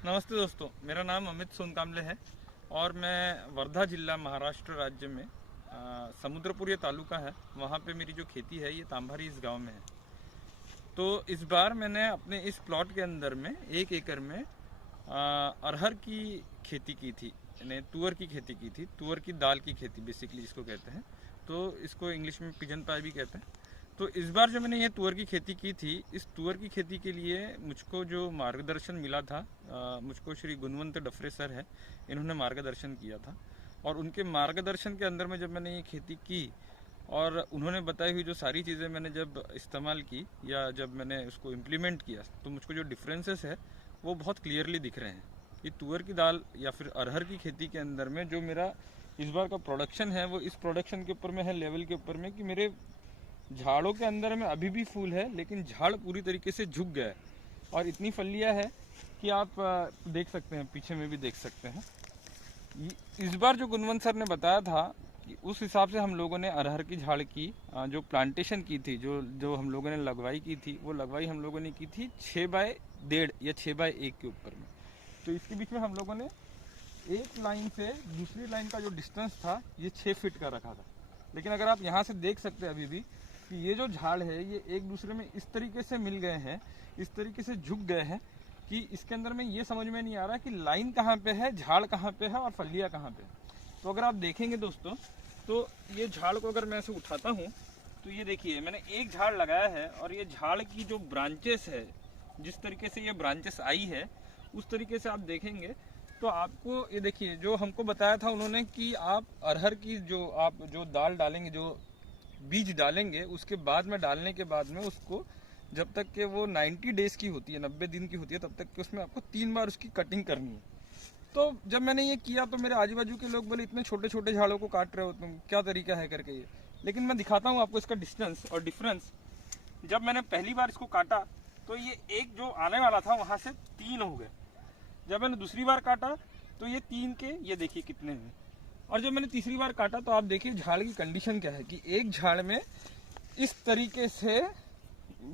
नमस्ते दोस्तों, मेरा नाम अमित सोनकामले है और मैं वर्धा जिला महाराष्ट्र राज्य में समुद्रपुर ये तालुका है, वहाँ पे मेरी जो खेती है ये तांभारी इस गांव में है। तो इस बार मैंने अपने इस प्लॉट के अंदर में 1 एकड़ में अरहर की खेती की थी, यानी तुअर की खेती की थी। तुअर की दाल की खेती बेसिकली इसको कहते हैं, तो इसको इंग्लिश में पिजन पाई भी कहते हैं। तो इस बार जो मैंने ये तुअर की खेती की थी, इस तुअर की खेती के लिए मुझको जो मार्गदर्शन मिला था, मुझको श्री गुणवंत डफरे सर है, इन्होंने मार्गदर्शन किया था। और उनके मार्गदर्शन के अंदर में जब मैंने ये खेती की और उन्होंने बताई हुई जो सारी चीज़ें मैंने जब इस्तेमाल की या जब मैंने उसको इम्प्लीमेंट किया, तो मुझको जो डिफरेंसेस है वो बहुत क्लियरली दिख रहे हैं। ये तुअर की दाल या फिर अरहर की खेती के अंदर में जो मेरा इस बार का प्रोडक्शन है, वो इस प्रोडक्शन के ऊपर में है, लेवल के ऊपर में, कि मेरे झाड़ों के अंदर में अभी भी फूल है, लेकिन झाड़ पूरी तरीके से झुक गया है और इतनी फलियां है कि आप देख सकते हैं, पीछे में भी देख सकते हैं। इस बार जो गुणवंत सर ने बताया था कि उस हिसाब से हम लोगों ने अरहर की झाड़ की जो प्लांटेशन की थी, जो हम लोगों ने लगवाई की थी, वो लगवाई हम लोगों ने की थी 6x1.5 या 6x1 के ऊपर में। तो इसके बीच में हम लोगों ने एक लाइन से दूसरी लाइन का जो डिस्टेंस था ये 6 फीट का रखा था। लेकिन अगर आप यहाँ से देख सकते हैं अभी भी कि ये जो झाड़ है ये एक दूसरे में इस तरीके से मिल गए हैं, इस तरीके से झुक गए हैं कि इसके अंदर में ये समझ में नहीं आ रहा कि लाइन कहाँ पे है, झाड़ कहाँ पे है और फलियाँ कहाँ पे है। तो अगर आप देखेंगे दोस्तों, तो ये झाड़ को अगर मैं ऐसे उठाता हूँ तो ये देखिए, मैंने एक झाड़ लगाया है और ये झाड़ की जो ब्रांचेस है, जिस तरीके से ये ब्रांचेस आई है, उस तरीके से आप देखेंगे तो आपको ये देखिए, जो हमको बताया था उन्होंने कि आप अरहर की आप जो दाल डालेंगे, जो बीज डालेंगे, उसके बाद में डालने के बाद में उसको जब तक के वो 90 डेज की होती है, 90 दिन की होती है, तब तक के उसमें आपको 3 बार उसकी कटिंग करनी है। तो जब मैंने ये किया तो मेरे आजू बाजू के लोग बोले, इतने छोटे छोटे झाड़ों को काट रहे हो तुम, क्या तरीका है करके ये। लेकिन मैं दिखाता हूँ आपको इसका डिस्टेंस और डिफरेंस। जब मैंने पहली बार इसको काटा तो ये एक जो आने वाला था वहां से 3 हो गए। जब मैंने दूसरी बार काटा तो ये 3 के ये देखिए कितने हुए। और जब मैंने तीसरी बार काटा तो आप देखिए झाड़ की कंडीशन क्या है कि एक झाड़ में इस तरीके से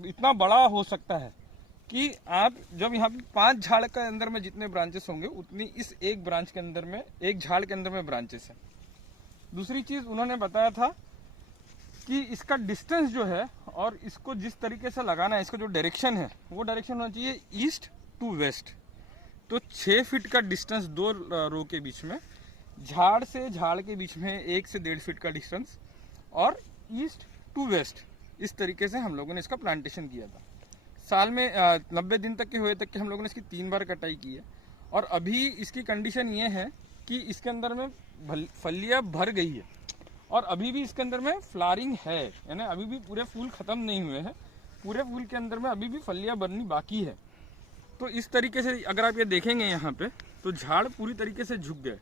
इतना बड़ा हो सकता है कि आप जब यहाँ पे 5 झाड़ के अंदर में जितने ब्रांचेस होंगे उतनी इस एक ब्रांच के अंदर में, एक झाड़ के अंदर में ब्रांचेस है। दूसरी चीज उन्होंने बताया था कि इसका डिस्टेंस जो है और इसको जिस तरीके से लगाना है, इसका जो डायरेक्शन है वो डायरेक्शन होना चाहिए ईस्ट टू वेस्ट। तो 6 फीट का डिस्टेंस 2 रो के बीच में, झाड़ से झाड़ के बीच में 1 से 1.5 फीट का डिस्टेंस और ईस्ट टू वेस्ट, इस तरीके से हम लोगों ने इसका प्लांटेशन किया था। साल में 90 दिन तक के हुए तक के हम लोगों ने इसकी 3 बार कटाई की है। और अभी इसकी कंडीशन ये है कि इसके अंदर में फलियां भर गई है और अभी भी इसके अंदर में फ्लावरिंग है, यानी अभी भी पूरे फूल खत्म नहीं हुए हैं, पूरे फूल के अंदर में अभी भी फलियां बननी बाकी है। तो इस तरीके से अगर आप ये देखेंगे यहाँ पे, तो झाड़ पूरी तरीके से झुक गए।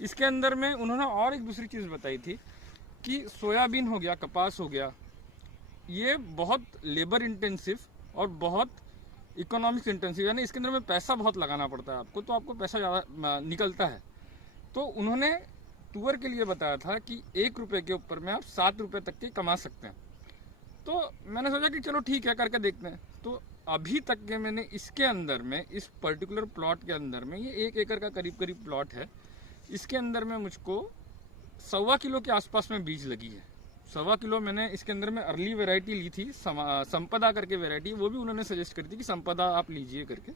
इसके अंदर में उन्होंने और एक दूसरी चीज़ बताई थी कि सोयाबीन हो गया, कपास हो गया, ये बहुत लेबर इंटेंसिव और बहुत इकोनॉमिक्स इंटेंसिव, यानी इसके अंदर में पैसा बहुत लगाना पड़ता है आपको, तो आपको पैसा ज़्यादा निकलता है। तो उन्होंने तुअर के लिए बताया था कि 1 रुपये के ऊपर में आप 7 रुपये तक के कमा सकते हैं। तो मैंने सोचा कि चलो ठीक है, करके देखते हैं। तो अभी तक के मैंने इसके अंदर में, इस पर्टिकुलर प्लॉट के अंदर में, ये 1 एकड़ का करीब करीब प्लॉट है, इसके अंदर में मुझको 1.25 किलो के आसपास में बीज लगी है। 1.25 किलो मैंने इसके अंदर में अर्ली वैरायटी ली थी, संपदा करके वैरायटी, वो भी उन्होंने सजेस्ट करी थी कि संपदा आप लीजिए करके।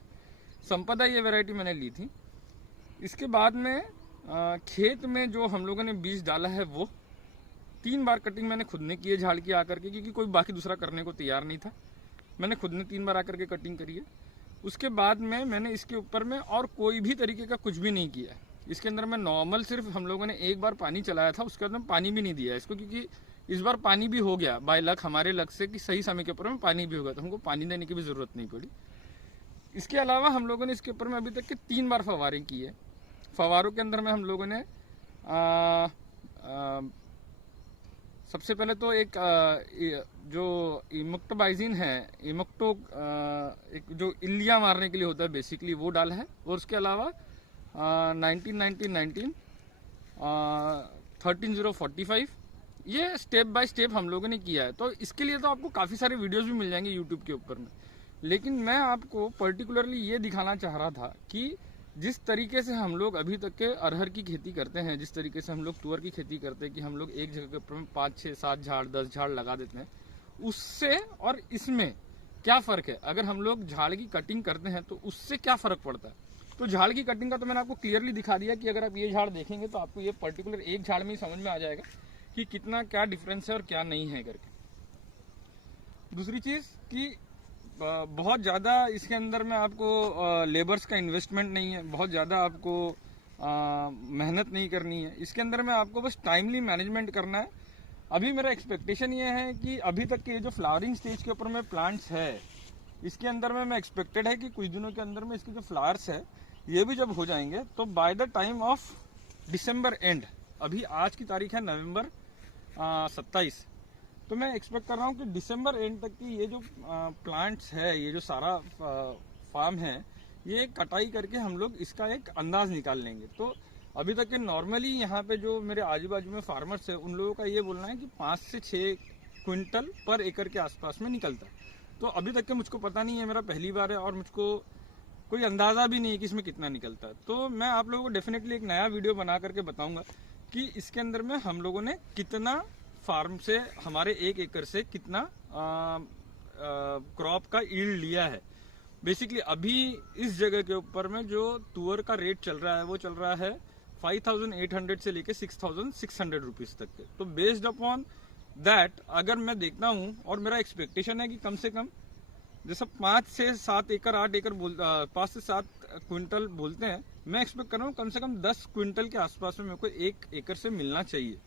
संपदा ये वैरायटी मैंने ली थी। इसके बाद में खेत में जो हम लोगों ने बीज डाला है वो 3 बार कटिंग मैंने खुद ने की है झाड़ की आकर के, क्योंकि कोई बाकी दूसरा करने को तैयार नहीं था। मैंने खुद ने 3 बार आकर के कटिंग करी है। उसके बाद में मैंने इसके ऊपर में और कोई भी तरीके का कुछ भी नहीं किया है। इसके अंदर में नॉर्मल सिर्फ हम लोगों ने 1 बार पानी चलाया था, उसके बाद में पानी भी नहीं दिया इसको, क्योंकि इस बार पानी भी हो गया बाय लक, हमारे लक से कि सही समय के ऊपर में पानी भी हो गया, तो हमको पानी देने की भी ज़रूरत नहीं पड़ी। इसके अलावा हम लोगों ने इसके ऊपर में अभी तक के 3 बार फवारे की है। फवारों के अंदर में हम लोगों ने सबसे पहले तो एक जो इमोक्टोबाइजिन है, एक जो इल्लियाँ मारने के लिए होता है बेसिकली, वो डाला है। और उसके अलावा 19-19-19 13-0-45, ये स्टेप बाय स्टेप हम लोगों ने किया है। तो इसके लिए तो आपको काफ़ी सारे वीडियोस भी मिल जाएंगे यूट्यूब के ऊपर में। लेकिन मैं आपको पर्टिकुलरली ये दिखाना चाह रहा था कि जिस तरीके से हम लोग अभी तक के अरहर की खेती करते हैं, जिस तरीके से हम लोग तुअर की खेती करते हैं कि हम लोग एक जगह के ऊपर 5, 6, 7 झाड़ 10 झाड़ लगा देते हैं, उससे और इसमें क्या फ़र्क है। अगर हम लोग झाड़ की कटिंग करते हैं तो उससे क्या फ़र्क पड़ता है। तो झाड़ की कटिंग का तो मैंने आपको क्लियरली दिखा दिया कि अगर आप ये झाड़ देखेंगे तो आपको ये पर्टिकुलर एक झाड़ में ही समझ में आ जाएगा कि कितना क्या डिफरेंस है और क्या नहीं है करके। दूसरी चीज़ कि बहुत ज़्यादा इसके अंदर में आपको लेबर्स का इन्वेस्टमेंट नहीं है, बहुत ज़्यादा आपको मेहनत नहीं करनी है। इसके अंदर में आपको बस टाइमली मैनेजमेंट करना है। अभी मेरा एक्सपेक्टेशन ये है कि अभी तक के जो फ्लावरिंग स्टेज के ऊपर में प्लांट्स है, इसके अंदर में मैं एक्सपेक्टेड है कि कुछ दिनों के अंदर में इसके जो फ्लावर्स है ये भी जब हो जाएंगे तो by the time of December and, अभी आज की तारीख है नवंबर 27, तो मैं एक्सपेक्ट कर रहा हूँ कि दिसंबर एंड तक की ये जो प्लांट्स है, ये जो सारा फार्म है, ये कटाई करके हम लोग इसका एक अंदाज निकाल लेंगे। तो अभी तक के नॉर्मली यहाँ पे जो मेरे आजू बाजू में फार्मर्स है उन लोगों का ये बोलना है कि 5 से 6 क्विंटल पर एकड़ के आसपास में निकलता है। तो अभी तक के मुझको पता नहीं है, मेरा पहली बार है और मुझको कोई अंदाजा भी नहीं है कि इसमें कितना निकलता है। तो मैं आप लोगों को डेफिनेटली एक नया वीडियो बना करके बताऊंगा कि इसके अंदर में हम लोगों ने कितना फार्म से, हमारे 1 एकड़ से कितना क्रॉप का ईल्ड लिया है। बेसिकली अभी इस जगह के ऊपर में जो तुअर का रेट चल रहा है वो चल रहा है 5,800 से लेके 6,600 रुपीज तक के। तो बेस्ड अपॉन दैट अगर मैं देखता हूँ और मेरा एक्सपेक्टेशन है कि कम से कम जैसा 5 से 7 एकड़ 8 एकड़ 5 से 7 क्विंटल बोलते हैं, मैं एक्सपेक्ट कर रहा हूँ कम से कम 10 क्विंटल के आसपास में मेरे को 1 एकड़ से मिलना चाहिए।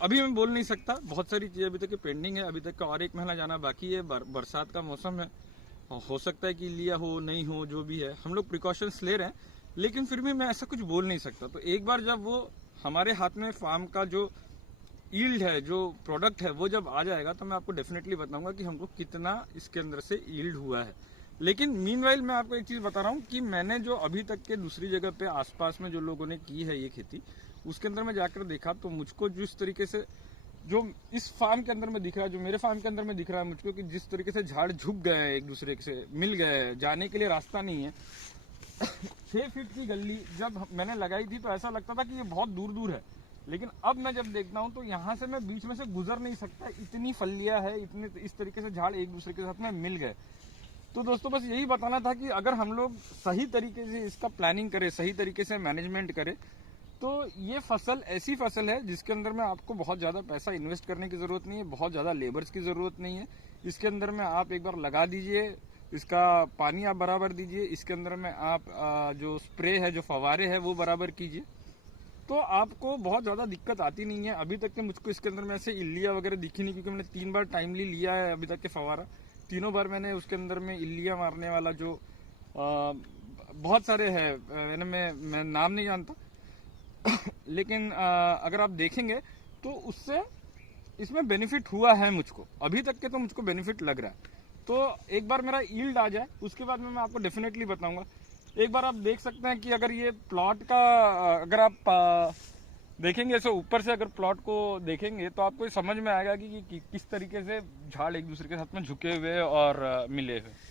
अभी मैं बोल नहीं सकता, बहुत सारी चीजें अभी तक पेंडिंग है, अभी तक का और 1 महीना जाना बाकी है। बरसात का मौसम है, हो सकता है कि लिया हो नहीं हो, जो भी है हम लोग प्रिकॉशंस ले रहे हैं, लेकिन फिर भी मैं ऐसा कुछ बोल नहीं सकता। तो एक बार जब वो हमारे हाथ में फार्म का जो ईल्ड है, जो प्रोडक्ट है, वो जब आ जाएगा तो मैं आपको डेफिनेटली बताऊंगा कि हमको कितना इसके अंदर से ईल्ड हुआ है। लेकिन मीनवाइल मैं आपको एक चीज बता रहा हूँ कि मैंने जो अभी तक के दूसरी जगह पे आसपास में जो लोगों ने की है ये खेती, उसके अंदर में जाकर देखा तो मुझको जिस तरीके से जो इस फार्म के अंदर में दिख रहा है, जो मेरे फार्म के अंदर में दिख रहा है मुझको, कि जिस तरीके से झाड़ झुक गए हैं, एक दूसरे से मिल गए, जाने के लिए रास्ता नहीं है। 6 फीट की गली जब मैंने लगाई थी तो ऐसा लगता था कि ये बहुत दूर दूर है, लेकिन अब मैं जब देखता हूँ तो यहाँ से मैं बीच में से गुजर नहीं सकता, इतनी फलियां है, इतने इस तरीके से झाड़ एक दूसरे के साथ में मिल गए। तो दोस्तों बस यही बताना था कि अगर हम लोग सही तरीके से इसका प्लानिंग करें, सही तरीके से मैनेजमेंट करें, तो ये फसल ऐसी फसल है जिसके अंदर में आपको बहुत ज़्यादा पैसा इन्वेस्ट करने की ज़रूरत नहीं है, बहुत ज़्यादा लेबर्स की ज़रूरत नहीं है। इसके अंदर में आप एक बार लगा दीजिए, इसका पानी आप बराबर दीजिए, इसके अंदर में आप जो स्प्रे है, जो फवारे है वो बराबर कीजिए, तो आपको बहुत ज़्यादा दिक्कत आती नहीं है। अभी तक के मुझको इसके अंदर में ऐसे इल्लियाँ वगैरह दिखी नहीं, क्योंकि मैंने 3 बार टाइमली लिया है अभी तक के फवारा। तीनों बार मैंने उसके अंदर में इल्लियाँ मारने वाला जो बहुत सारे है, मैं नाम नहीं जानता लेकिन अगर आप देखेंगे तो उससे इसमें बेनिफिट हुआ है मुझको, अभी तक के तो मुझको बेनिफिट लग रहा है। तो एक बार मेरा यील्ड आ जाए उसके बाद में मैं आपको डेफिनेटली बताऊंगा। एक बार आप देख सकते हैं कि अगर ये प्लॉट का अगर आप देखेंगे ऐसे ऊपर से, अगर प्लॉट को देखेंगे तो आपको समझ में आएगा कि किस तरीके से झाड़ एक दूसरे के साथ में झुके हुए और मिले हुए।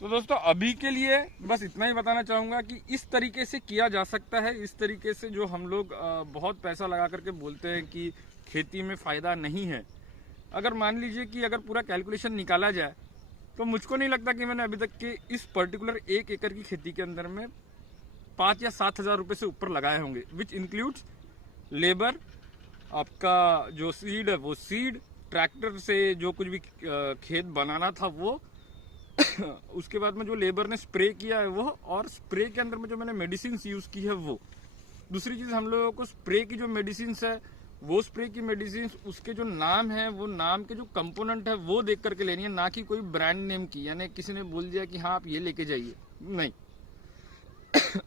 तो दोस्तों अभी के लिए बस इतना ही बताना चाहूँगा कि इस तरीके से किया जा सकता है। इस तरीके से जो हम लोग बहुत पैसा लगा करके बोलते हैं कि खेती में फ़ायदा नहीं है, अगर मान लीजिए कि अगर पूरा कैलकुलेशन निकाला जाए तो मुझको नहीं लगता कि मैंने अभी तक के इस पर्टिकुलर 1 एकड़ की खेती के अंदर में 5 या 7 हज़ार रुपये से ऊपर लगाए होंगे, विच इंक्लूड्स लेबर, आपका जो सीड है वो सीड, ट्रैक्टर से जो कुछ भी खेत बनाना था वो उसके बाद में जो लेबर ने स्प्रे किया है वो, और स्प्रे के अंदर में जो मैंने मेडिसिन यूज की है वो। दूसरी चीज हम लोगों को स्प्रे की जो मेडिसिन है वो स्प्रे की मेडिसिन, उसके जो नाम है वो नाम के जो कंपोनेंट है वो देख करके लेनी है, ना कि कोई ब्रांड नेम की, यानी किसी ने बोल दिया कि हाँ आप ये लेके जाइए, नहीं।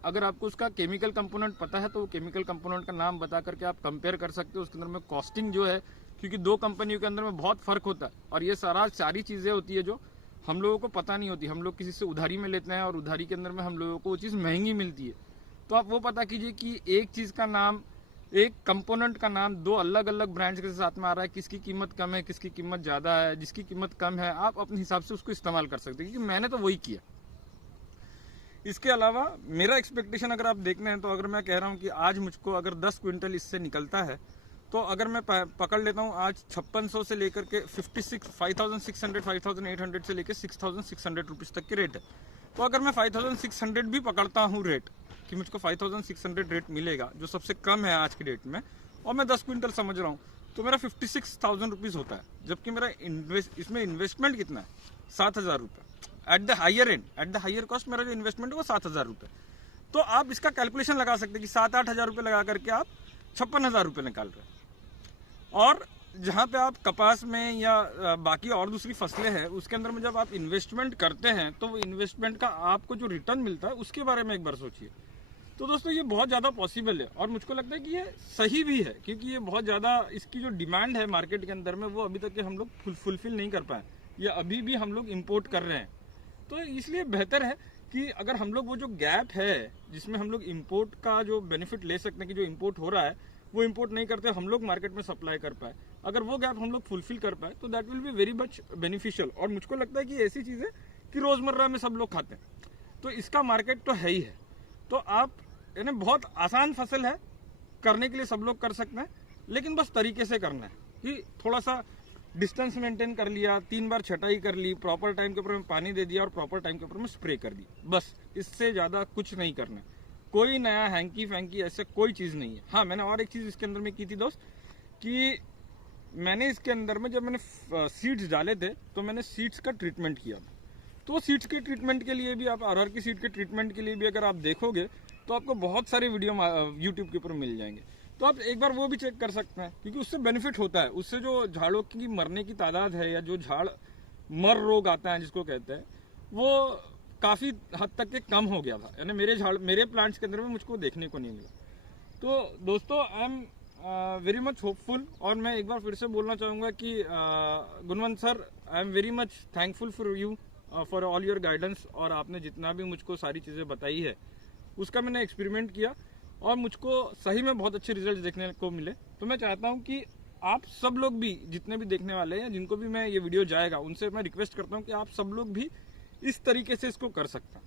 अगर आपको उसका केमिकल कंपोनेंट पता है तो वो केमिकल कंपोनेंट का नाम बता करके आप कंपेयर कर सकते हो। उसके अंदर में कॉस्टिंग जो है, क्योंकि 2 कंपनियों के अंदर में बहुत फर्क होता है, और ये सारी चीजें होती है जो हम लोगों को पता नहीं होती। हम लोग किसी से उधारी में लेते हैं और उधारी के अंदर में हम लोगों को वो चीज़ महंगी मिलती है। तो आप वो पता कीजिए कि एक चीज़ का नाम एक कंपोनेंट का नाम 2 अलग अलग ब्रांड्स के साथ में आ रहा है, किसकी कीमत कम है, किसकी कीमत ज़्यादा है। जिसकी कीमत कम है आप अपने हिसाब से उसको इस्तेमाल कर सकते हैं, क्योंकि मैंने तो वही किया। इसके अलावा मेरा एक्सपेक्टेशन अगर आप देखना है तो अगर मैं कह रहा हूँ कि आज मुझको अगर 10 क्विंटल इससे निकलता है, तो अगर मैं पकड़ लेता हूँ आज 5600 से लेकर के 5600 5800 से लेकर 6600 रुपीज़ तक के रेट है। तो अगर मैं 5600 भी पकड़ता हूँ रेट, कि मुझको 5600 रेट मिलेगा जो सबसे कम है आज की डेट में, और मैं 10 क्विंटल समझ रहा हूँ, तो मेरा 56,000 रुपीज़ होता है। जबकि मेरा इसमें इन्वेस्टमेंट कितना है, 7,000 रुपये। At the higher end, at the higher cost मेरा जो इन्वेस्टमेंट है वो 7,000 रुपये। तो आप इसका कैलकुलेशन लगा सकते हैं कि 7-8 हज़ार रुपये लगा करके आप 56,000 रुपये निकाल रहे हैं। और जहाँ पे आप कपास में या बाकी और दूसरी फसलें हैं उसके अंदर में जब आप इन्वेस्टमेंट करते हैं तो वो इन्वेस्टमेंट का आपको जो रिटर्न मिलता है उसके बारे में एक बार सोचिए। तो दोस्तों ये बहुत ज़्यादा पॉसिबल है और मुझको लगता है कि ये सही भी है, क्योंकि ये बहुत ज़्यादा इसकी जो डिमांड है मार्केट के अंदर में वो अभी तक हम लोग फुलफिल नहीं कर पाए, या अभी भी हम लोग इम्पोर्ट कर रहे हैं। तो इसलिए बेहतर है कि अगर हम लोग वो जो गैप है जिसमें हम लोग इम्पोर्ट का जो बेनिफिट ले सकते हैं, कि जो इम्पोर्ट हो रहा है वो इम्पोर्ट नहीं करते, हम लोग मार्केट में सप्लाई कर पाए, अगर वो गैप हम लोग फुलफिल कर पाए तो that will be very much beneficial. और मुझको लगता है कि ऐसी चीज़ें कि रोज़मर्रा में सब लोग खाते हैं, तो इसका मार्केट तो है ही है। तो आप यानी बहुत आसान फसल है, करने के लिए सब लोग कर सकते हैं, लेकिन बस तरीके से करना है कि थोड़ा सा डिस्टेंस मेंटेन कर लिया, 3 बार छटाई कर ली, प्रॉपर टाइम के ऊपर में पानी दे दिया और प्रॉपर टाइम के ऊपर में स्प्रे कर दी, बस इससे ज़्यादा कुछ नहीं करना है। कोई नया हैंकी फैंकी ऐसे कोई चीज़ नहीं है। हाँ, मैंने और एक चीज़ इसके अंदर में की थी दोस्त, कि मैंने इसके अंदर में जब मैंने सीड्स डाले थे तो मैंने सीड्स का ट्रीटमेंट किया। तो सीड्स के ट्रीटमेंट के लिए भी आप अरहर की सीड के ट्रीटमेंट के लिए भी अगर आप देखोगे तो आपको बहुत सारे वीडियो यूट्यूब के ऊपर मिल जाएंगे, तो आप एक बार वो भी चेक कर सकते हैं, क्योंकि उससे बेनिफिट होता है। उससे जो झाड़ों की मरने की तादाद है, या जो झाड़ मर रोग आता है जिसको कहते हैं, वो काफ़ी हद तक के कम हो गया था। यानी मेरे प्लांट्स के अंदर में मुझको देखने को नहीं मिला। तो दोस्तों I am very much hopeful, और मैं एक बार फिर से बोलना चाहूँगा कि Gunwant sir, I am very much thankful for you for all your guidance. और आपने जितना भी मुझको सारी चीज़ें बताई है उसका मैंने एक्सपेरिमेंट किया और मुझको सही में बहुत अच्छे रिजल्ट देखने को मिले। तो मैं चाहता हूं कि आप सब लोग भी, जितने भी देखने वाले हैं, जिनको भी मैं ये वीडियो जाएगा, उनसे मैं रिक्वेस्ट करता हूं कि आप सब लोग भी इस तरीके से इसको कर सकते हैं।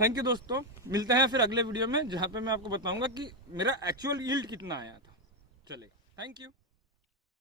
थैंक यू दोस्तों, मिलते हैं फिर अगले वीडियो में, जहां पे मैं आपको बताऊंगा कि मेरा एक्चुअल यील्ड कितना आया था। चलेगा, थैंक यू।